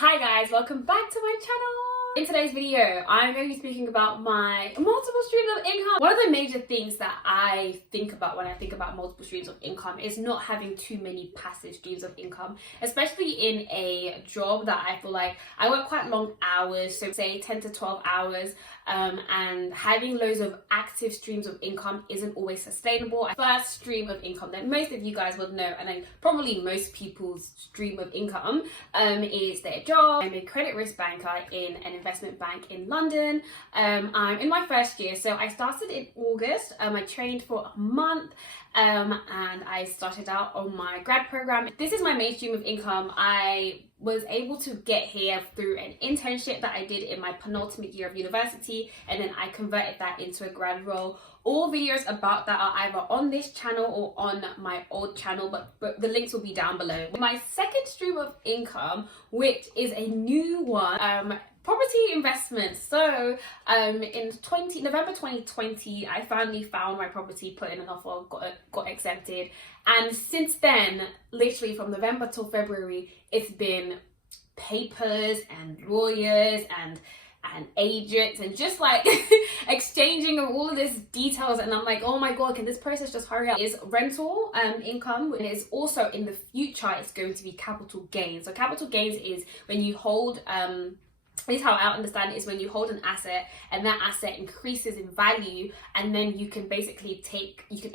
Hi guys, welcome back to my channel. In today's video, I'm going to be speaking about my multiple streams of income. One of the major things that I think about when I think about multiple streams of income is not having too many passive streams of income, especially in a job that I feel like I work quite long hours, so say 10 to 12 hours, and having loads of active streams of income isn't always sustainable. First stream of income that most of you guys would know, and then probably most people's stream of income is their job. I'm a credit risk banker in an investment bank in London. I'm in my first year, so I started in August. I trained for a month and I started out on my grad program. This is my main stream of income. I was able to get here through an internship that I did in my penultimate year of university, and then I converted that into a grad role. All videos about that are either on this channel or on my old channel, but the links will be down below. My second stream of income, which is a new one, property investments. So in November 2020, I finally found my property, put in an offer, got accepted, and since then, literally from November till February, it's been papers and lawyers and agents and just like exchanging of all of this details, and I'm like, oh my god, can this process just hurry up? Is rental income, and is also in the future it's going to be capital gains. So capital gains is when you hold at least how I understand it, is when you hold an asset and that asset increases in value, and then you can basically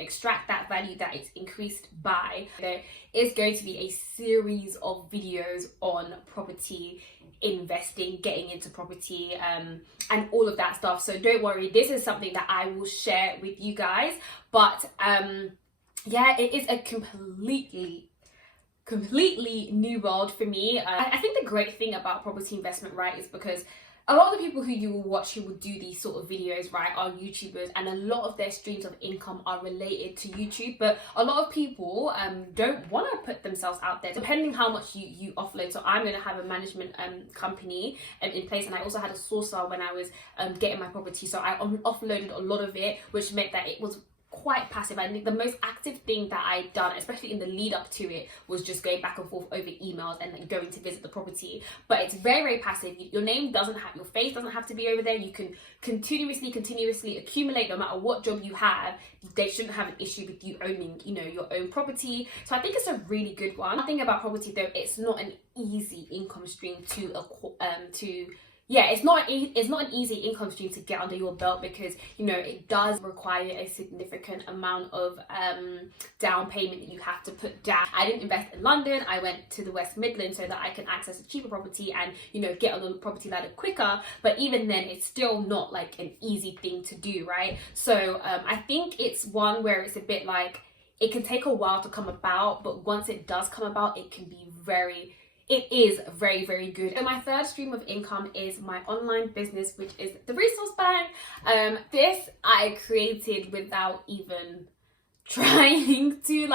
extract that value that it's increased by. There is going to be a series of videos on property investing, getting into property, and all of that stuff. So don't worry, this is something that I will share with you guys. But yeah, it is a completely new world for me. I think the great thing about property investment, right, is because a lot of the people who you will watch who will do these sort of videos, right, are YouTubers, and a lot of their streams of income are related to YouTube. But a lot of people don't want to put themselves out there, depending how much you offload. So I'm going to have a management company in place, and I also had a sourcer when I was getting my property. So I offloaded a lot of it, which meant that it was quite passive. I think the most active thing that I'd done, especially in the lead up to it, was just going back and forth over emails and then going to visit the property. But it's very very passive. Your name doesn't have, your face doesn't have to be over there. You can continuously accumulate. No matter what job you have, they shouldn't have an issue with you owning, your own property. So I think it's a really good one. One thing about property though, it's not an easy income stream it's not an easy income stream to get under your belt, because it does require a significant amount of down payment that you have to put down. I didn't invest in London. I went to the West Midlands so that I can access a cheaper property and get on the property ladder quicker. But even then, it's still not like an easy thing to do, right? So I think it's one where it's a bit like, it can take a while to come about, but once it does come about, it is very very good. And my third stream of income is my online business, which is the resource bank. This I created without even trying to,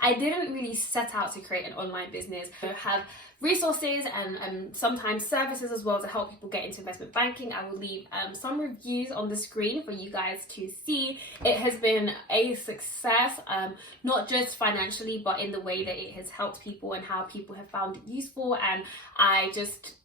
I didn't really set out to create an online business. I have resources and sometimes services as well to help people get into investment banking. I will leave some reviews on the screen for you guys to see. It has been a success, not just financially, but in the way that it has helped people and how people have found it useful. And I just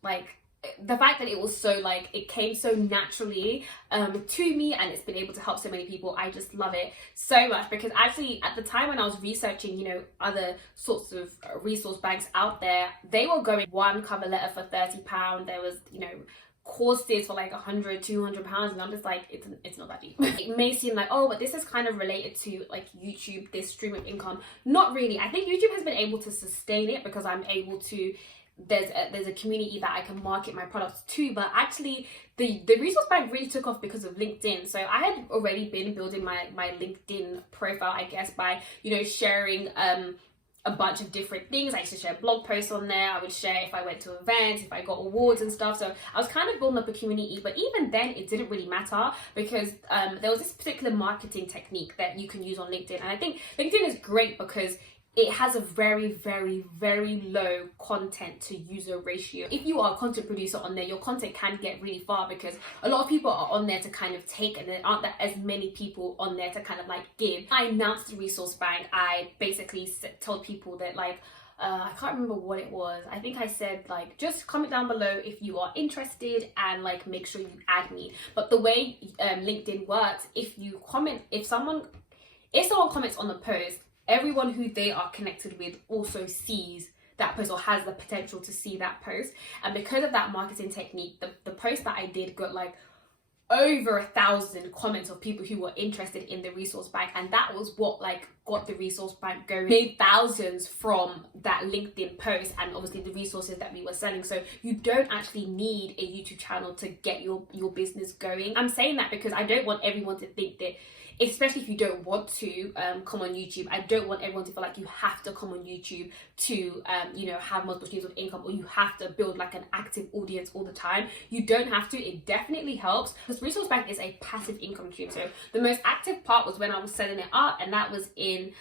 the fact that it was so it came so naturally to me, and it's been able to help so many people. I just love it so much, because actually at the time when I was researching other sorts of resource banks out there, they were going one cover letter for £30. There was courses for like £100-200, and I'm just like, it's not that deep. It may seem like, oh, but this is kind of related to YouTube, this stream of income. Not really. I think YouTube has been able to sustain it because I'm able to, there's a community that I can market my products to. But actually the resource bank really took off because of LinkedIn. So I had already been building my LinkedIn profile, I guess, by sharing a bunch of different things. I used to share blog posts on there. I would share if I went to events, if I got awards and stuff. So I was kind of building up a community. But even then, it didn't really matter, because there was this particular marketing technique that you can use on LinkedIn. And I think LinkedIn is great because it has a very low content to user ratio. If you are a content producer on there, your content can get really far, because a lot of people are on there to kind of take, and there aren't that as many people on there to kind of give. I announced the resource bank. I basically told people that I can't remember what it was. I think I said like, just comment down below if you are interested and like make sure you add me. But the way LinkedIn works, if someone comments on the post, everyone who they are connected with also sees that post or has the potential to see that post. And because of that marketing technique, the post that I did got like over 1,000 comments of people who were interested in the resource bank, and that was what like got the resource bank going. Made thousands from that LinkedIn post and obviously the resources that we were selling. So you don't actually need a YouTube channel to get your business going. I'm saying that because I don't want everyone to think that, especially if you don't want to come on YouTube, I don't want everyone to feel like you have to come on YouTube to have multiple streams of income, or you have to build like an active audience all the time. You don't have to. It definitely helps, because resource bank is a passive income stream. So the most active part was when I was setting it up, and that was in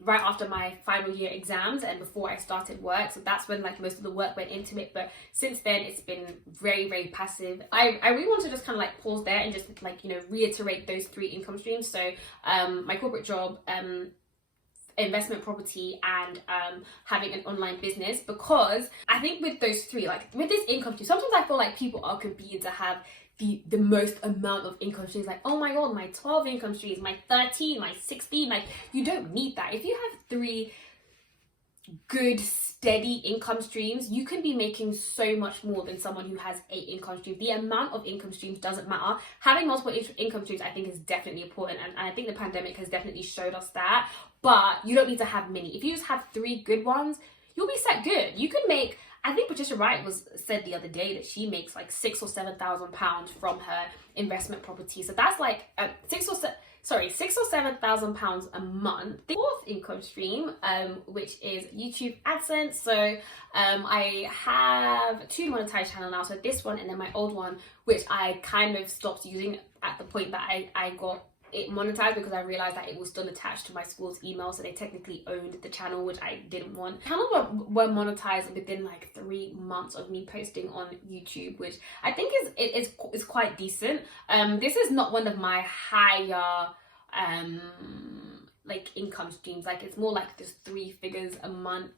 right after my final year exams and before I started work. So that's when like most of the work went into it. But since then it's been very, very passive. I really want to just kind of like pause there and just like reiterate those 3 income streams. So my corporate job, investment property, and having an online business, because I think with those 3, like with this income stream, sometimes I feel like people are competing to have the most amount of income streams. Like, oh my god, my 12 income streams, my 13, my 16. Like, you don't need that. If you have 3 good steady income streams, you can be making so much more than someone who has 8 income streams. The amount of income streams doesn't matter. Having multiple income streams, I think, is definitely important, and I think the pandemic has definitely showed us that. But you don't need to have many. If you just have 3 good ones, you'll be set good. You can make, I think Patricia Wright said the other day that she makes like £6,000 or £7,000 from her investment property. So that's like £6,000 or £7,000 a month. The 4th income stream, which is YouTube AdSense. So I have 2 monetized channels now. So this one and then my old one, which I kind of stopped using at the point that I got it monetized, because I realized that it was still attached to my school's email, so they technically owned the channel, which I didn't want. Channels were monetized within like 3 months of me posting on YouTube, which I think is quite decent. This is not one of my higher like income streams. Like, it's more like just 3 figures a month.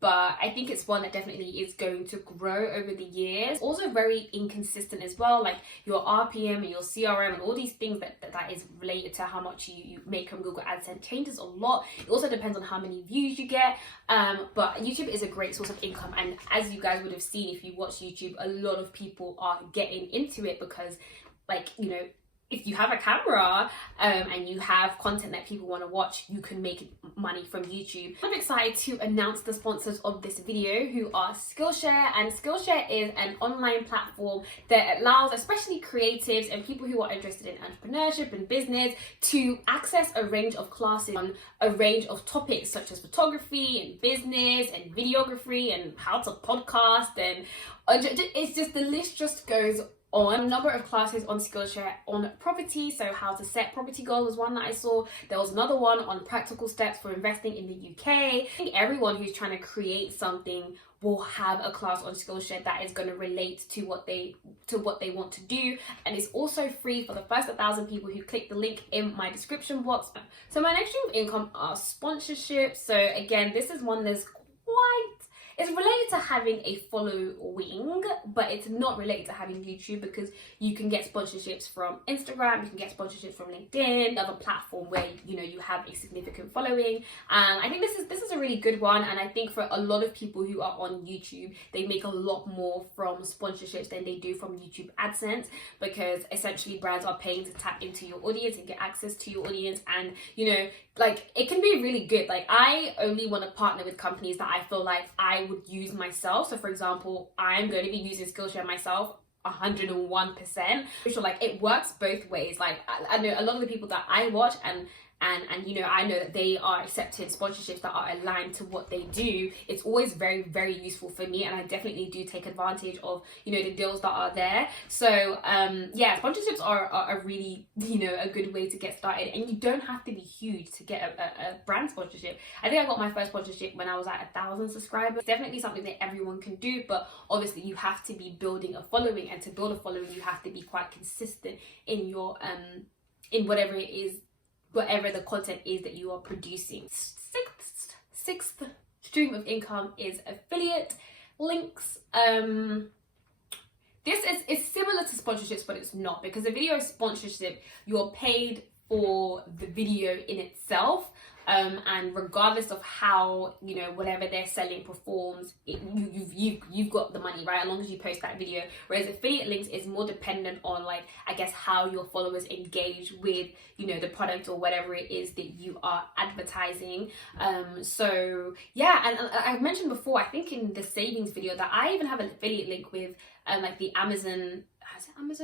But I think it's one that definitely is going to grow over the years. Also very inconsistent as well, like your RPM and your CRM and all these things that is related to how much you make from Google AdSense changes a lot. It also depends on how many views you get, but YouTube is a great source of income, and as you guys would have seen if you watch YouTube, a lot of people are getting into it because, like, if you have a camera and you have content that people want to watch, you can make money from YouTube. I'm excited to announce the sponsors of this video, who are Skillshare. And Skillshare is an online platform that allows especially creatives and people who are interested in entrepreneurship and business to access a range of classes on a range of topics such as photography and business and videography and how to podcast, and it's just, the list just goes on. A number of classes on Skillshare on property, so how to set property goals was one that I saw. There was another one on practical steps for investing in the UK. I think everyone who's trying to create something will have a class on Skillshare that is going to relate to what they want to do, and it's also free for the first 1,000 people who click the link in my description box. So my next stream of income are sponsorships. So again, this is one that's it's related to having a following, but it's not related to having YouTube, because you can get sponsorships from Instagram, you can get sponsorships from LinkedIn, another platform where you have a significant following. And I think this is a really good one, and I think for a lot of people who are on YouTube, they make a lot more from sponsorships than they do from YouTube AdSense, because essentially brands are paying to tap into your audience and get access to your audience, and like, it can be really good. Like, I only want to partner with companies that I feel like I would use myself. So for example, I'm going to be using Skillshare myself 101%. So like, it works both ways. Like, I know a lot of the people that I watch and I know that they are accepting sponsorships that are aligned to what they do. It's always very, very useful for me, and I definitely do take advantage of the deals that are there. So yeah, sponsorships are a really a good way to get started, and you don't have to be huge to get a brand sponsorship. I think I got my first sponsorship when I was at 1,000 subscribers. It's definitely something that everyone can do, but obviously you have to be building a following, and to build a following you have to be quite consistent in your in whatever it is, whatever the content is that you are producing. sixth stream of income is affiliate links. This is similar to sponsorships, but it's not, because a video sponsorship, you're paid for the video in itself, and regardless of how, you know, whatever they're selling performs, you've got the money, right, as long as you post that video. Whereas affiliate links is more dependent on, like, I guess, how your followers engage with, you know, the product or whatever it is that you are advertising. So yeah, and I've mentioned before, I think in the savings video, that I even have an affiliate link with like the Amazon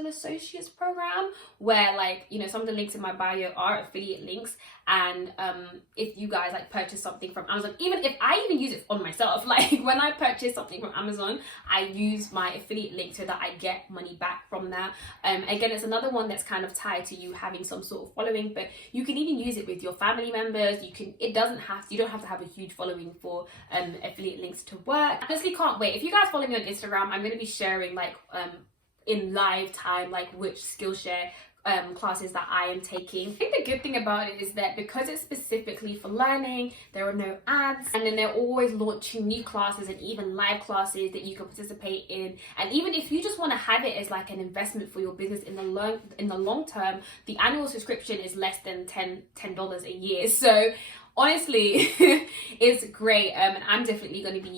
Associates program, where, like, you know, some of the links in my bio are affiliate links. And if you guys like purchase something from Amazon, even if I even use it on myself, like when I purchase something from Amazon, I use my affiliate link so that I get money back from that. Again, it's another one that's kind of tied to you having some sort of following, but you can even use it with your family members. You don't have to have a huge following for affiliate links to work. I honestly can't wait. If you guys follow me on Instagram, I'm going to be sharing, like, in live time, like, which Skillshare classes that I am taking. I think the good thing about it is that because it's specifically for learning, there are no ads, and then they're always launching new classes and even live classes that you can participate in. And even if you just want to have it as like an investment for your business in the long term, the annual subscription is less than $10 a year. So honestly, it's great, and I'm definitely going to be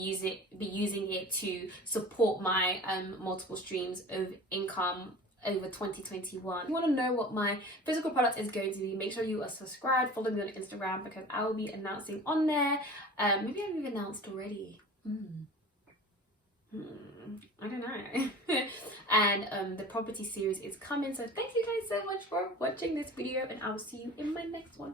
using it to support my multiple streams of income over 2021. If you want to know what my physical product is going to be, make sure you are subscribed, follow me on Instagram, because I will be announcing on there. Maybe I've even announced already. I don't know. And the property series is coming, so thank you guys so much for watching this video, and I will see you in my next one.